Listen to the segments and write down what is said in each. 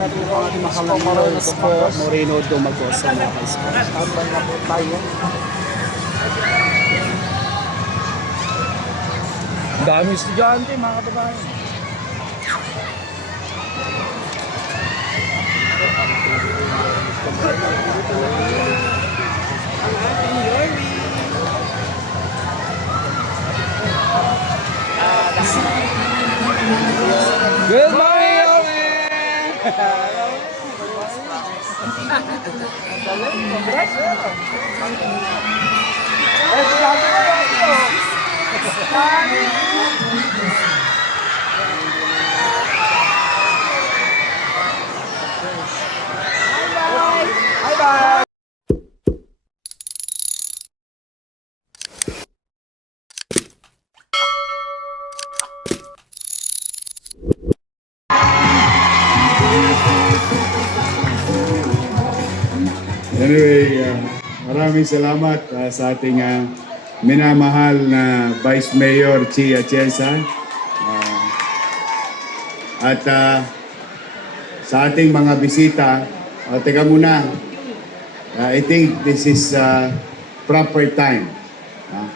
Ating makalangilos po, Moreno Dumagos sa mga. Tambay na po tayo. Dami estudyante, mga kababayan. Good morning, Owen! Anyway, uh, maraming salamat uh, sa ating uh, minamahal na Vice Mayor Chi Atienza. Uh, at uh, sa ating mga bisita, uh, teka muna, uh, I think this is uh, proper time. Uh,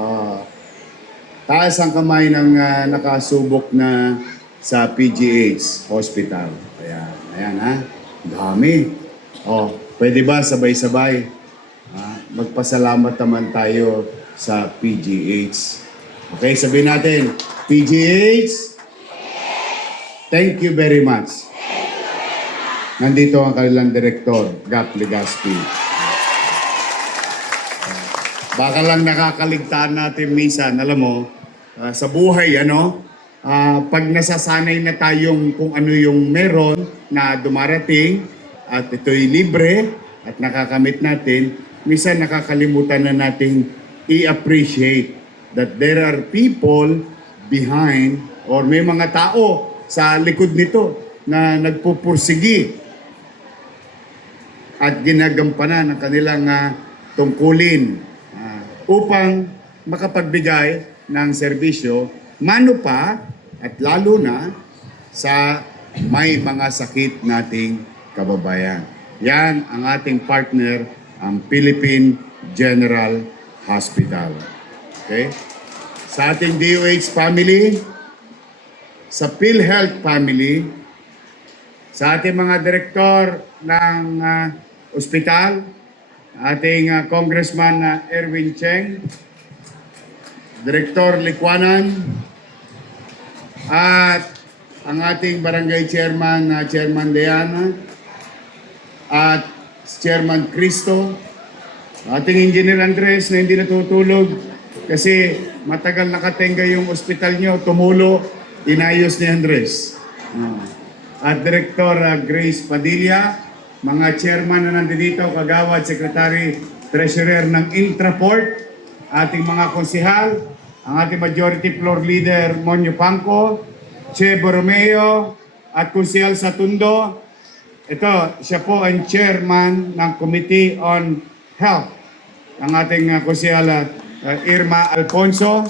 uh, taas ang kamay ng uh, nakasubok na sa PGH Hospital. Ayan, ayan ha. Dami. Oh, pwede ba sabay-sabay? Ah, magpasalamat naman tayo sa PGH. Okay, sabihin natin, PGH, thank you very much. Nandito ang kanilang direktor, Gap Legaspi. Baka lang nakakaligtaan natin minsan, alam mo, ah, sa buhay, ano, ah, pag nasasanay na tayong kung ano yung meron na dumarating at ito'y libre at nakakamit natin, minsan nakakalimutan na nating i-appreciate that there are people behind or may mga tao sa likod nito na nagpupursigi at ginagampanan ng kanilang ah, tungkulin ah, upang makapagbigay ng serbisyo mano pa at lalo na sa may mga sakit nating kababayan. Yan ang ating partner, ang Philippine General Hospital. Okay? Sa ating DOH family, sa PhilHealth family, sa ating mga direktor ng ah, ospital, ating ah, Congressman na Erwin Cheng, Direktor Likwanan, at ang ating barangay chairman na Chairman Deana, at Chairman Cristo, ating Engineer Andres na hindi natutulog kasi matagal nakatenga yung ospital nyo, tumulo, inayos ni Andres. Ah. At Director ah, Grace Padilla, mga chairman na nandito, kagawad, secretary, treasurer ng Intraport, ating mga konsihal, ang ating majority floor leader, Monyo Pangco, Che Borromeo, at konsihal sa Tundo, ito, siya po ang chairman ng Committee on Health. Ang ating uh, konsyala uh, Irma Alfonso,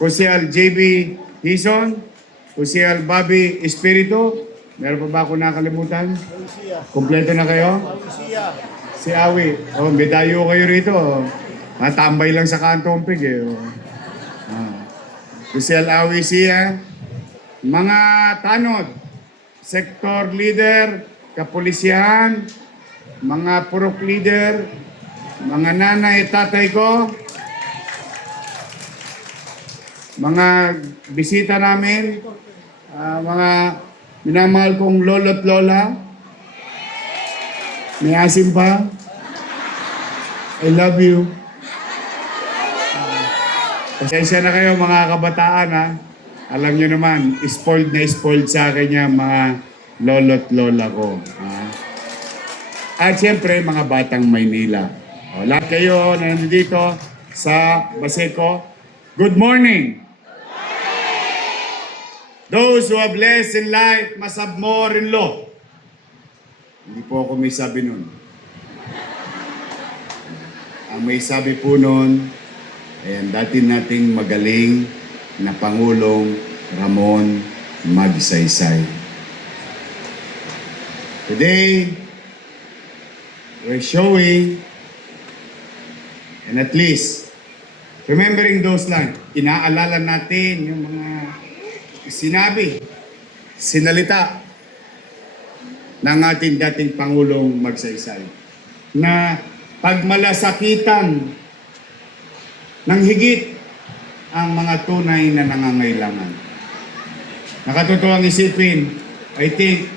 konsyal JB Hison, konsyal Bobby Espiritu. Meron pa ba ako nakalimutan? Kompleto na kayo? Si Awi. Oh, may dayo kayo rito. Matambay lang sa kantong pig eh. oh. Ah. Awi siya. Mga tanod, sector leader, kapulisyahan, mga purok leader, mga nanay, tatay ko, mga bisita namin, ah, mga minamahal kong lolo't lola, may asim pa, I love you. Ah, Pasensya na kayo mga kabataan ha. Alam nyo naman, spoiled na spoiled sa akin yan mga lolo't lola ko. Ha? At siyempre, mga batang Maynila. O, lahat kayo na nandito sa Baseco, good morning! Those who have less in life must have more in law. Hindi po ako may sabi nun. Ang may sabi po nun, ayan, dati nating magaling na Pangulong Ramon Magsaysay. Today, we're showing and at least remembering those lines, inaalala natin yung mga sinabi, sinalita ng ating dating Pangulong Magsaysay na pagmalasakitan ng higit ang mga tunay na nangangailangan. Nakatutuwang isipin, I think,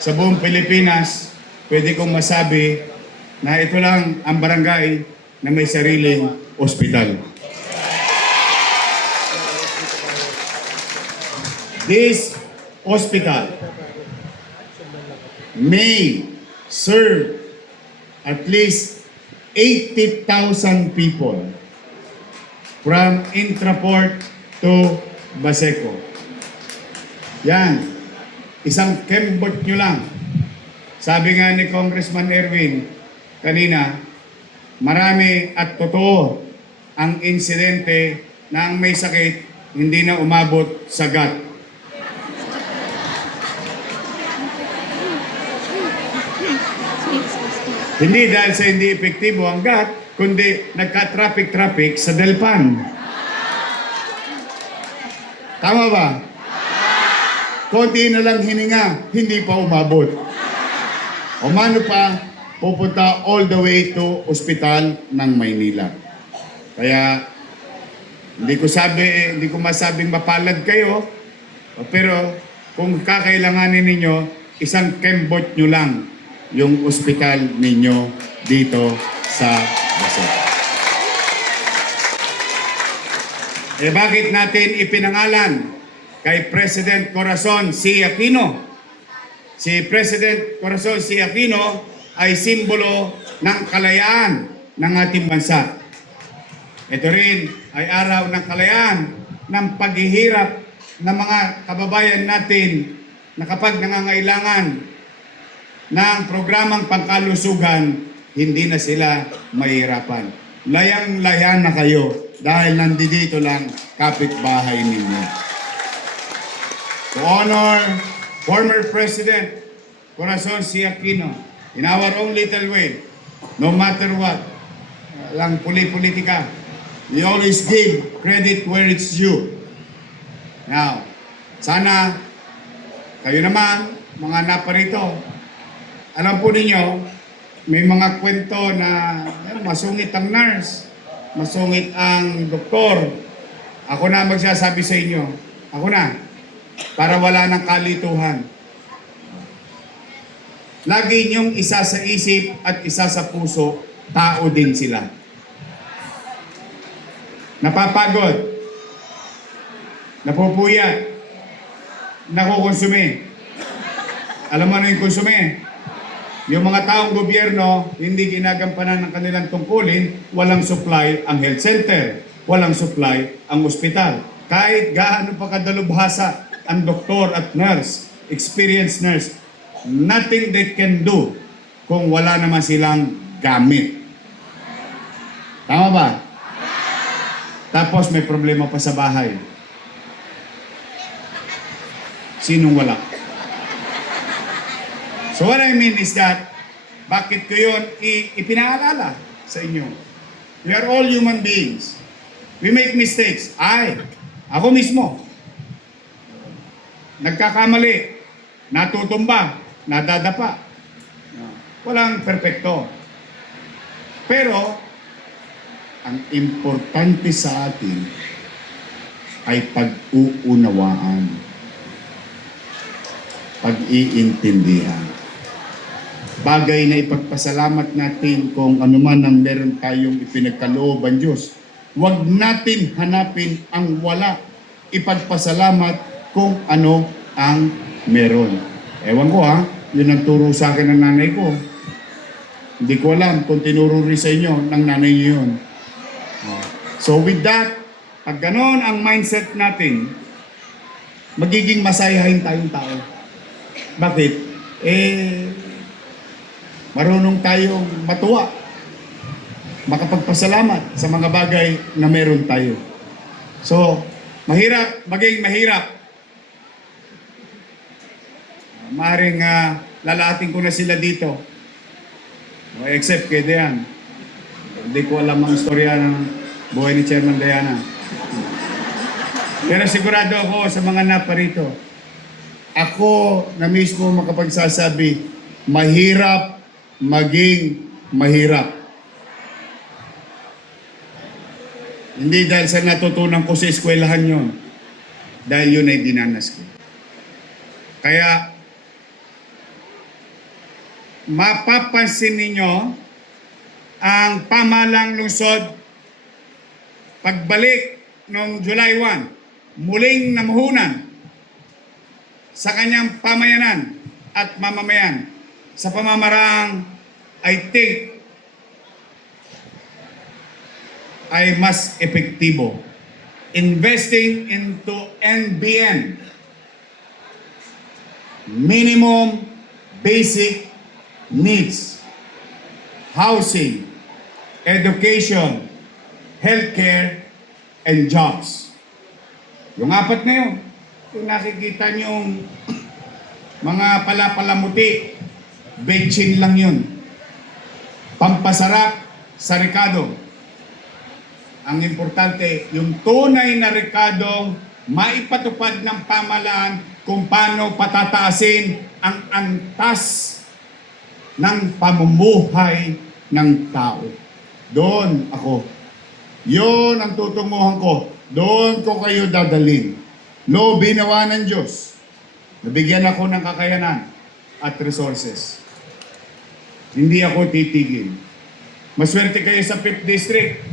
sa buong Pilipinas, pwede kong masabi na ito lang ang barangay na may sariling ospital. This hospital may serve at least 80,000 people from Intraport to Baseco. Yan. Isang kembot nyo lang. Sabi nga ni Congressman Erwin kanina, marami at totoo ang insidente na ang may sakit hindi na umabot sa gut. Hindi dahil sa hindi epektibo ang GAT, kundi nagka-traffic-traffic sa Delpan. Tama ba? Konti na lang hininga, hindi pa umabot. O mano pa, pupunta all the way to ospital ng Maynila. Kaya, hindi ko sabi, hindi ko masabing mapalad kayo, pero kung kakailanganin ninyo, isang kembot nyo lang yung ospital ninyo dito sa Baso. Eh bakit natin ipinangalan kay President Corazon C. Aquino? Si President Corazon C. Aquino ay simbolo ng kalayaan ng ating bansa. Ito rin ay araw ng kalayaan ng paghihirap ng mga kababayan natin na kapag nangangailangan ng programang pangkalusugan, hindi na sila mahirapan. Layang-laya na kayo dahil nandito lang kapitbahay ninyo. To honor former President Corazon C. Aquino in our own little way, no matter what, lang puli-politika, we always give credit where it's due. Now, sana kayo naman, mga naparito, alam po ninyo, may mga kwento na yan, masungit ang nurse, masungit ang doktor. Ako na magsasabi sa inyo, ako na, para wala ng kalituhan. Lagi niyong isa sa isip at isa sa puso, tao din sila. Napapagod, napupuyat, nakukonsume. Alam mo ano yung konsume? Yung mga taong gobyerno, hindi ginagampanan ng kanilang tungkulin, walang supply ang health center, walang supply ang ospital. Kahit gaano pa kadalubhasa ang doktor at nurse, experienced nurse, nothing they can do kung wala naman silang gamit. Tama ba? Tapos may problema pa sa bahay. Sinong wala? So what I mean is that, bakit ko yun i- ipinaalala sa inyo? We are all human beings. We make mistakes. Ay, ako mismo. Nagkakamali. Natutumba. Nadadapa. Walang perfecto. Pero, ang importante sa atin ay pag-uunawaan. Pag-iintindihan bagay na ipagpasalamat natin kung anuman ang meron tayong ipinagkalooban Diyos. Huwag natin hanapin ang wala. Ipagpasalamat kung ano ang meron. Ewan ko ha, yun ang turo sa akin ng nanay ko. Hindi ko alam kung tinuro rin sa inyo ng nanay niyo yun. So with that, pag ganon ang mindset natin, magiging masayahin tayong tao. Bakit? Eh, marunong tayong matuwa, makapagpasalamat sa mga bagay na meron tayo. So, mahirap, maging mahirap. maaaring ah, lalating ko na sila dito. O, except kay Dayan. Hindi ko alam ang istorya ng buhay ni Chairman Diana. Pero sigurado ako sa mga naparito, ako na mismo makapagsasabi, mahirap maging mahirap. Hindi dahil sa natutunan ko sa eskwelahan yon. Dahil yun ay dinanas ko. Kaya, mapapansin ninyo ang pamalang lungsod pagbalik noong July 1, muling namuhunan sa kanyang pamayanan at mamamayan sa pamamarang I think ay mas epektibo. Investing into NBN, minimum basic needs, housing, education, healthcare, and jobs. Yung apat na yun, yung nakikita niyong mga palapalamuti, lang yun. Pampasarap sa rekado. Ang importante, yung tunay na rekadong maipatupad ng pamalaan kung paano patataasin ang antas ng pamumuhay ng tao. Doon ako. Yun ang tutunguhan ko. Doon ko kayo dadalhin. Lo, binawa ng Diyos. Nabigyan ako ng kakayanan at resources. Hindi ako titigil. Maswerte kayo sa 5th District.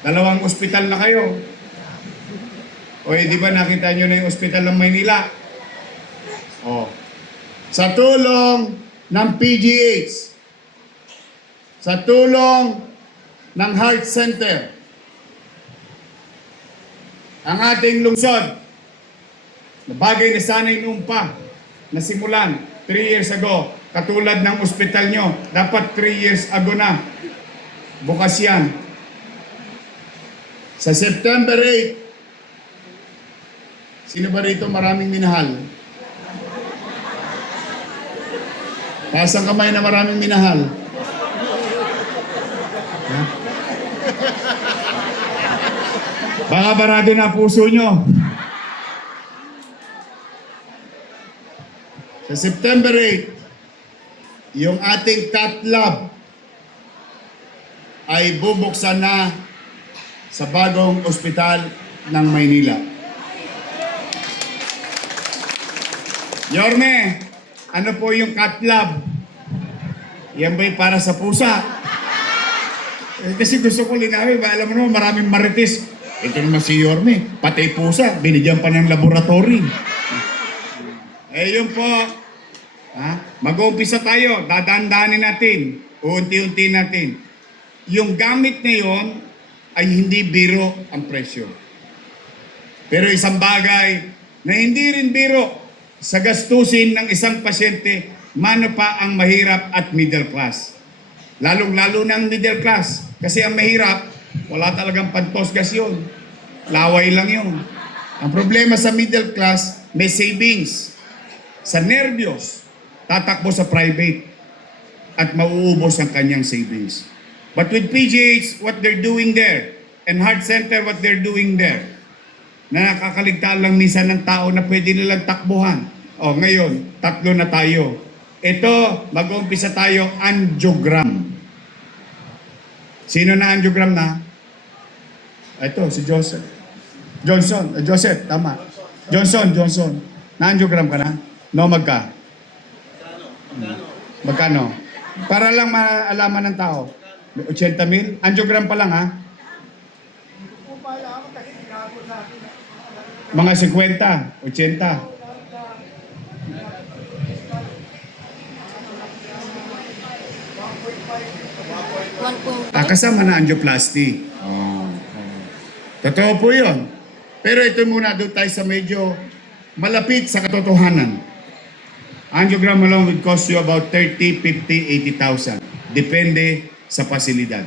Dalawang ospital na kayo. O eh, di ba nakita nyo na yung ospital ng Maynila? O. Sa tulong ng PGH, sa tulong ng Heart Center, ang ating lungsod, na bagay na sana inumpa, na simulan 3 years ago, katulad ng ospital nyo, dapat 3 years ago na. Bukas yan. Sa September 8, sino ba rito maraming minahal? Taas ang kamay na maraming minahal. Ha? Baka barado na puso nyo. Sa September 8, yung ating cat lab ay bubuksan na sa bagong ospital ng Maynila. Yorme, ano po yung cat lab? Yan ba'y para sa pusa? Eh, kasi gusto ko linawin, ba, alam mo naman maraming marites. Ito naman si Yorme, patay pusa, binigyan pa ng laboratory. Eh yun po, ha? mag-uumpisa tayo, dadaan-daanin natin, unti-unti natin. Yung gamit na yon ay hindi biro ang presyo. Pero isang bagay na hindi rin biro sa gastusin ng isang pasyente, mano pa ang mahirap at middle class. Lalong-lalo ng middle class. Kasi ang mahirap, wala talagang pantosgas yun. Laway lang yun. Ang problema sa middle class, may savings. Sa nervyos, tatakbo sa private at mauubos ang kanyang savings. But with PGH, what they're doing there, and Heart Center, what they're doing there, na nakakaligtaan lang minsan ng tao na pwede nilang takbuhan. O ngayon, tatlo na tayo. Ito, mag-umpisa tayo, angiogram. Sino na angiogram na? Ito, si Joseph. Johnson, uh, Joseph, tama. Johnson, Johnson. Na-angiogram ka na? No, magka? Magkano? Para lang maalaman ng tao. May 80 mil? Angiogram pa lang ha? Mga 50, 80. One po. Ah, kasama na angioplasty. Oh. Totoo po yun. Pero ito muna doon tayo sa medyo malapit sa katotohanan. Angiogram alone would cost you about 30, 50, 80,000. Depende sa pasilidad.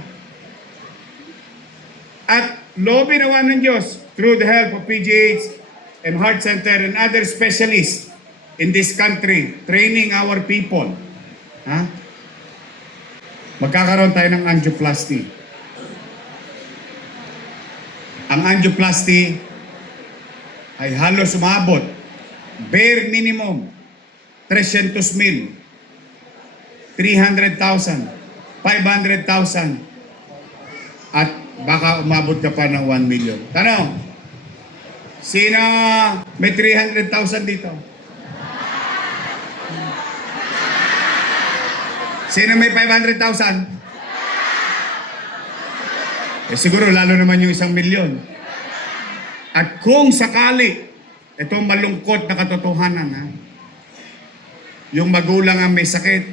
At loobin naman ng Diyos through the help of PGH and Heart Center and other specialists in this country, training our people. Ha? Magkakaroon tayo ng angioplasty. Ang angioplasty ay halos umabot bare minimum 300 mil 300,000 500,000 at baka umabot ka pa ng 1 million. Tanong, sino may 300,000 dito? Sino may 500,000? Eh siguro lalo naman yung isang milyon. At kung sakali, ito malungkot na katotohanan ha, yung magulang ang may sakit,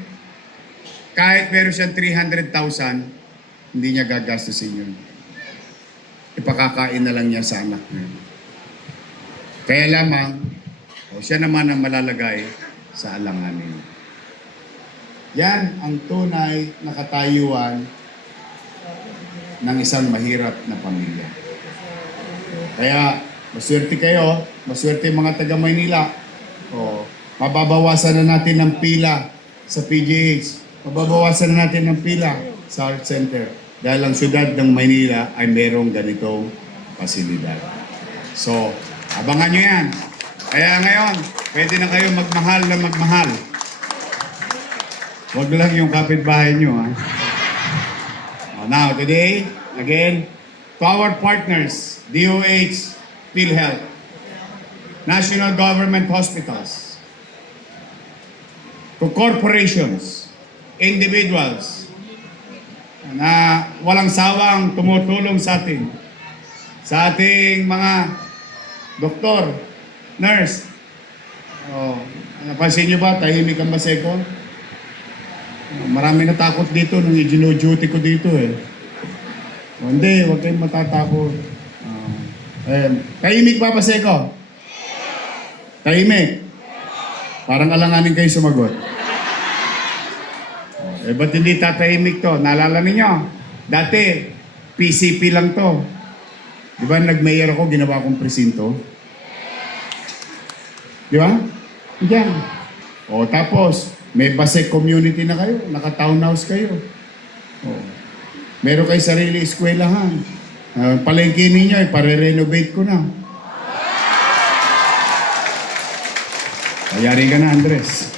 kahit meron siyang 300,000, hindi niya gagastusin yun. Ipakakain na lang niya sa anak niya. Kaya lamang, o siya naman ang malalagay sa alanganin. Yan ang tunay na katayuan ng isang mahirap na pamilya. Kaya, maswerte kayo, maswerte mga taga Maynila. O, mababawasan na natin ng pila sa PGH. Mababawasan na natin ng pila sa Art Center. Dahil ang syudad ng Maynila ay merong ganitong pasilidad. So, abangan nyo yan. Kaya ngayon, pwede na kayo magmahal na magmahal. Huwag lang yung kapitbahay nyo, ha? Oh, now, today, again, our partners, DOH, PhilHealth, National Government Hospitals, to corporations, individuals, na walang sawang tumutulong sa atin, sa ating mga doktor, nurse. Oh, napansin nyo ba, tahimik ang Baseco? Marami natakot dito nung i-duty ko dito eh. O, hindi, huwag kayong matatakot. Ah, eh, tahimik ba, Paseko? Tahimik. Parang alanganin kayo sumagot. Eh, ba't hindi tatahimik to? Naalala ninyo? Dati, PCP lang to. Di ba, nag-mayor ako, ginawa kong presinto? Di ba? Diyan. O, tapos, may base community na kayo. Naka-townhouse kayo. O, meron kayo sarili eskwelahan. Uh, palengke ninyo, ipare-renovate ko na. Payari ka na, Andres.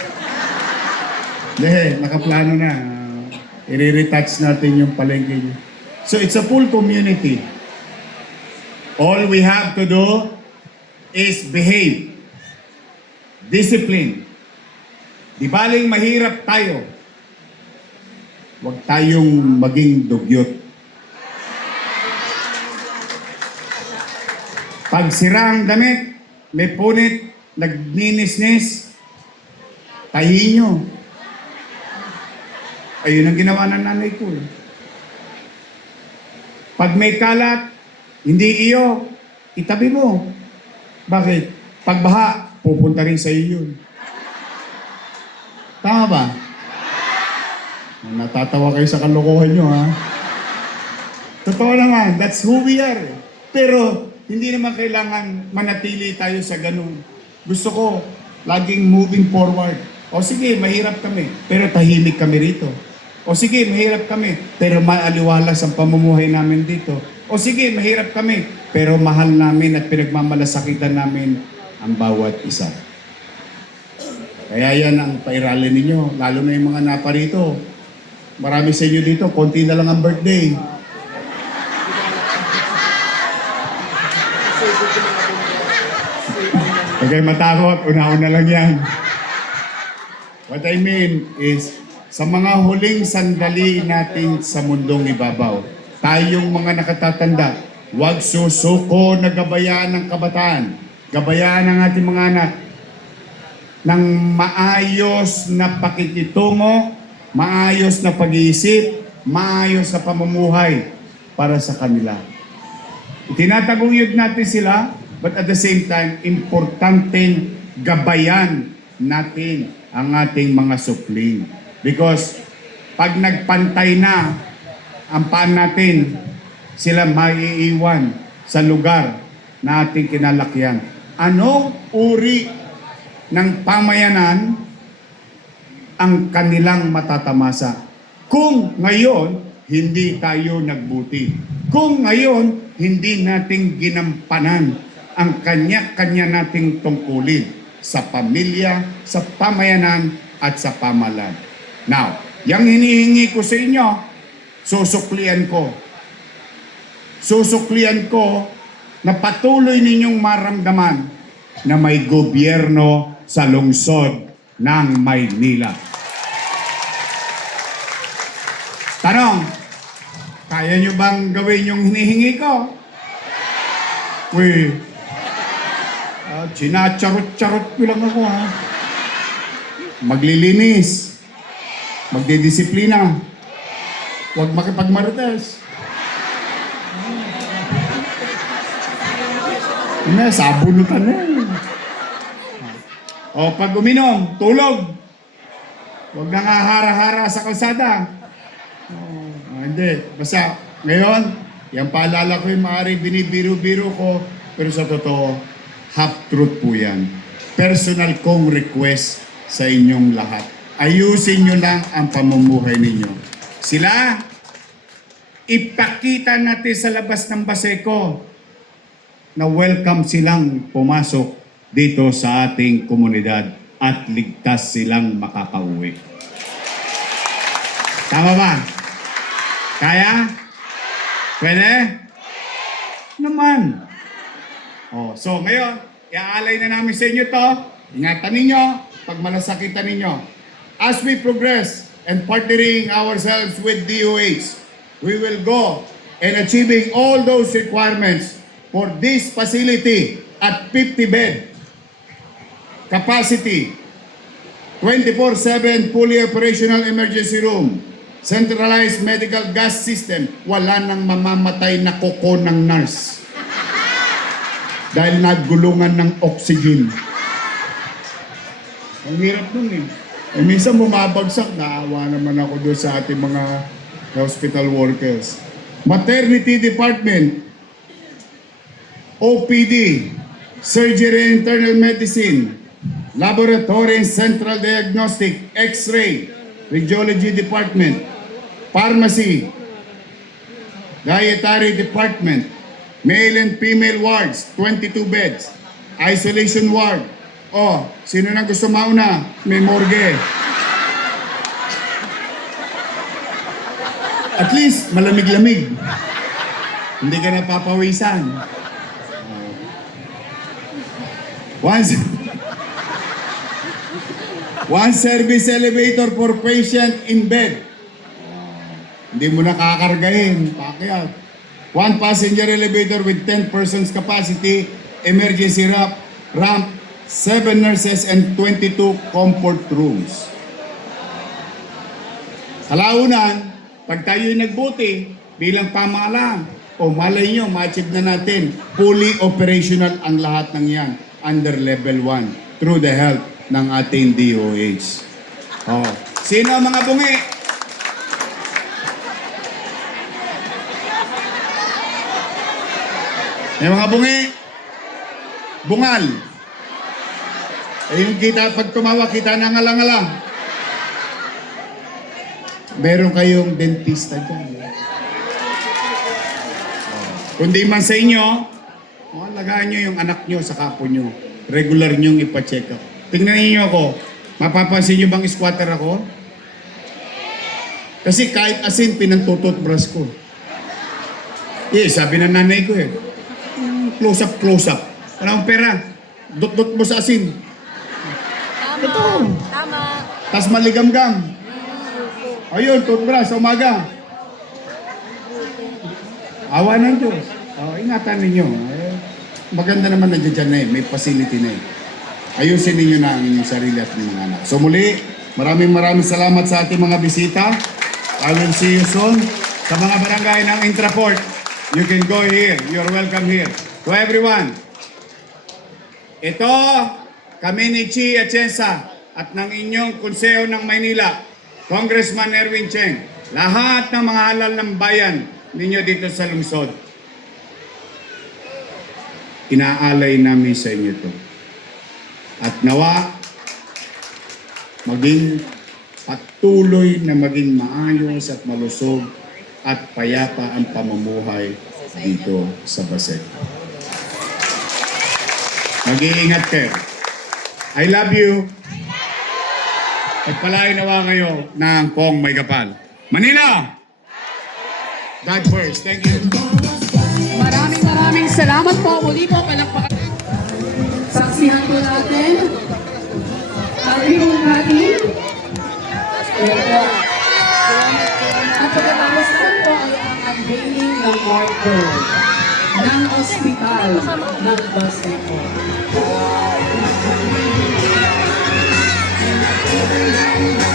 Hindi, nakaplano na. Uh, i-retouch natin yung palengke niyo. So, it's a full community. All we have to do is behave. Discipline. Di baling mahirap tayo. Huwag tayong maging dugyot. Pag sira ang damit, may punit, nagninisnis, tahiin nyo. Ayun ang ginawa ng nanay ko. eh. Pag may kalat, hindi iyo, itabi mo. Bakit? Pag baha, pupunta rin sa iyo. Tama ba? Natatawa kayo sa kalokohan nyo, ha? Totoo naman, that's who we are. eh. Pero, hindi naman kailangan manatili tayo sa ganun. Gusto ko, laging moving forward. O sige, mahirap kami, pero tahimik kami rito. O sige, mahirap kami, pero maaliwalas ang pamumuhay namin dito. O sige, mahirap kami, pero mahal namin at pinagmamalasakitan namin ang bawat isa. Kaya yan ang pairalin ninyo, lalo na yung mga naparito. Marami sa inyo dito, konti na lang ang birthday. Huwag kayo matakot, una-una lang yan. What I mean is, sa mga huling sandali natin sa mundong ibabaw, tayong mga nakatatanda, huwag susuko na gabayaan ng kabataan, gabayaan ng ating mga anak, ng maayos na pakikitungo, maayos na pag-iisip, maayos na pamumuhay para sa kanila. Itinataguyod natin sila, but at the same time, importanteng gabayan natin ang ating mga supling. Because pag nagpantay na ang paan natin, sila maiiwan sa lugar na ating kinalakyan. Anong uri ng pamayanan ang kanilang matatamasa. Kung ngayon, hindi tayo nagbuti. Kung ngayon, hindi nating ginampanan ang kanya-kanya nating tungkulin sa pamilya, sa pamayanan, at sa pamalan. Now, yung hinihingi ko sa inyo, susuklian ko. Susuklian ko na patuloy ninyong maramdaman na may gobyerno sa lungsod ng Maynila. Tanong, kaya nyo bang gawin yung hinihingi ko? Uy, uh, sinacharot-charot ko lang ako ha. Maglilinis, magdidisiplina, huwag makipagmarites. May sabunutan na yan. O pag uminom, tulog. Huwag nang hahara-hara sa kalsada. Ah, hindi. Basta, ngayon, yung paalala ko yung maaari binibiro-biro ko, pero sa totoo, half-truth po yan. Personal kong request sa inyong lahat. Ayusin nyo lang ang pamumuhay ninyo. Sila, ipakita natin sa labas ng Baseco na welcome silang pumasok dito sa ating komunidad at ligtas silang makakauwi. Tama ba? Kaya? Pwede? Naman. Oh, so ngayon, iaalay na namin sa inyo to. Ingatan ninyo pag malasakitan ninyo. As we progress and partnering ourselves with DOH, we will go and achieving all those requirements for this facility at 50 bed capacity 24-7 fully operational emergency room, centralized medical gas system, wala nang mamamatay na kuko ng nurse. Dahil nagulungan ng oxygen. Ang hirap nun eh. Eh, minsan bumabagsak, naawa naman ako doon sa ating mga hospital workers. Maternity department, OPD, surgery and internal medicine, laboratory and central diagnostic, x-ray, radiology department, pharmacy, dietary department, male and female wards, 22 beds, isolation ward. Oh, sino na gusto mauna? May morgue. At least, malamig-lamig. Hindi ka napapawisan. Once, One service elevator for patient in bed. Hindi mo nakakargahin. Pakyat. One passenger elevator with 10 persons capacity, emergency ramp, ramp, 7 nurses and 22 comfort rooms. Kalaunan, pag tayo'y nagbuti bilang pamahalaan, o malay nyo, ma-achieve na natin, fully operational ang lahat ng yan under level 1 through the help ng ating DOH. Oh. Sino ang mga bungi? May mga bungi? Bungal. Eh yung kita, pag tumawa, kita na ngalang-ngalang. Meron kayong dentista dyan. Kundi man sa inyo, oh, alagaan nyo yung anak nyo sa kapo nyo. Regular nyong ipacheck up. Tingnan niyo ako. Mapapansin niyo bang squatter ako? Kasi kahit asin, pinantutot brush ko. Eh, sabi ng nanay ko eh. Close up, close up. Wala akong pera. Dot-dot mo sa asin. Tama. Tama. Tapos maligam-gam. Ayun, toothbrush sa umaga. Awa ng Diyos. Oh, ingatan ninyo. Eh, maganda naman na dyan na eh. May facility na eh. Ayusin ninyo na ang inyong sarili at inyong anak. So muli, maraming maraming salamat sa ating mga bisita. I will see you soon. Sa mga barangay ng Intraport, you can go here. You're welcome here. To everyone, ito, kami ni Chi Atienza at ng inyong konseho ng Maynila, Congressman Erwin Cheng, lahat ng mga halal ng bayan ninyo dito sa lungsod. Inaalay namin sa inyo to. At nawa, maging patuloy na maging maayos at malusog at payapa ang pamumuhay dito sa Basek. Mag-iingat kayo. I love you. Pagpalain nawa kayo ng Pong May Kapal. Manila! God first. Thank you. Maraming maraming salamat po. Muli po, palakpakan. Saksihan po natin. Bugatti. Ayan po. At pagkatapos naman po ay ang unveiling ng marker ng ospital ng Baseco.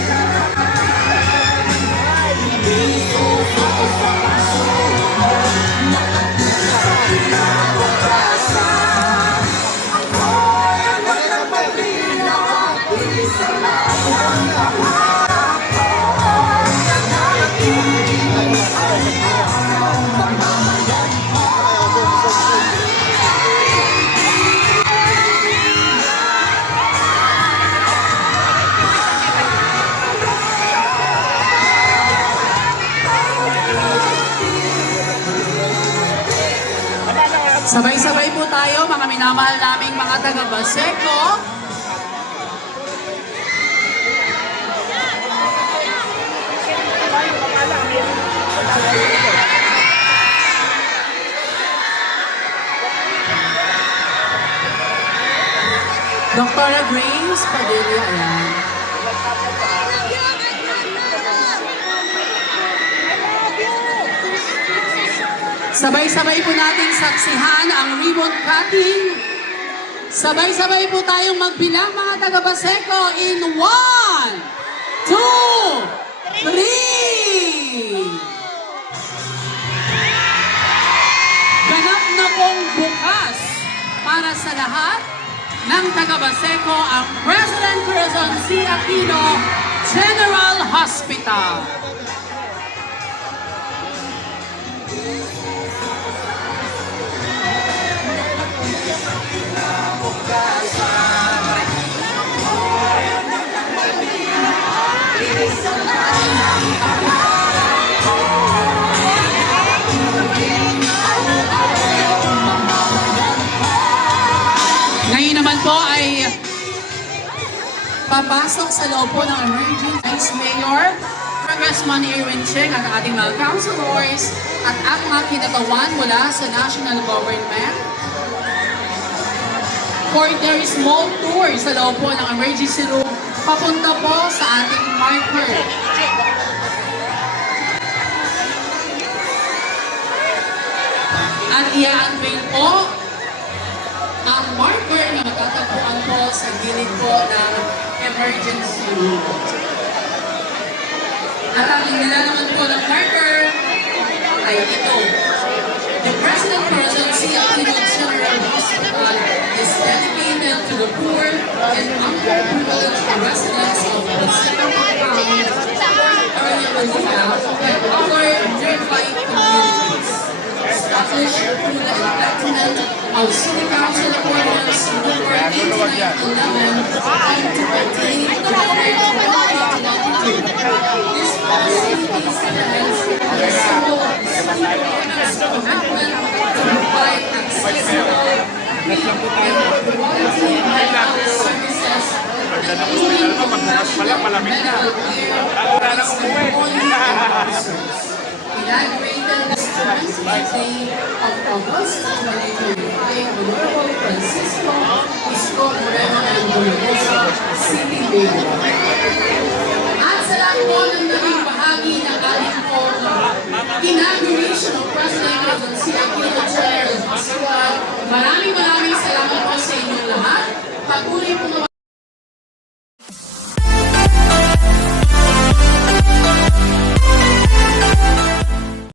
Sabay-sabay po tayo, mga minamahal naming mga taga-Baseco. Dr. Grace Padilla, ayan. Sabay-sabay po natin saksihan ang ribbon cutting. Sabay-sabay po tayong magbilang mga taga-Baseco in 1, 2, 3. Ganap na pong bukas para sa lahat ng taga-Baseco ang President Quezon C. Aquino General Hospital. Papasok sa loob po ng Emerging Vice Mayor, Congressman Irwin Cheng at ating mga councilors at ang mga kinatawan mula sa national government for their small tour sa loob po ng emergency room papunta po sa ating marker. At i-unveil po ang marker na matatagpuan po sa gilid po ng emergency room. At ang nilalaman po ng marker ay ito. The President Presidency Aquino General Hospital is dedicated to the poor and underprivileged residents of the Manila and the enactment of City Council Ordinance Number 8911 and to maintain the record of 2022. This policy is the simple City commitment to provide accessible and quality medical services including compassionate medical care as the only resource inaugurated last Wednesday of August 2025, Honorable Francisco Isko Moreno and Dolorosa City Baby. At sa lahat ng naging bahagi ng ating po inauguration of President Quezon City Aquino maraming maraming salamat po sa inyong lahat. Patuloy po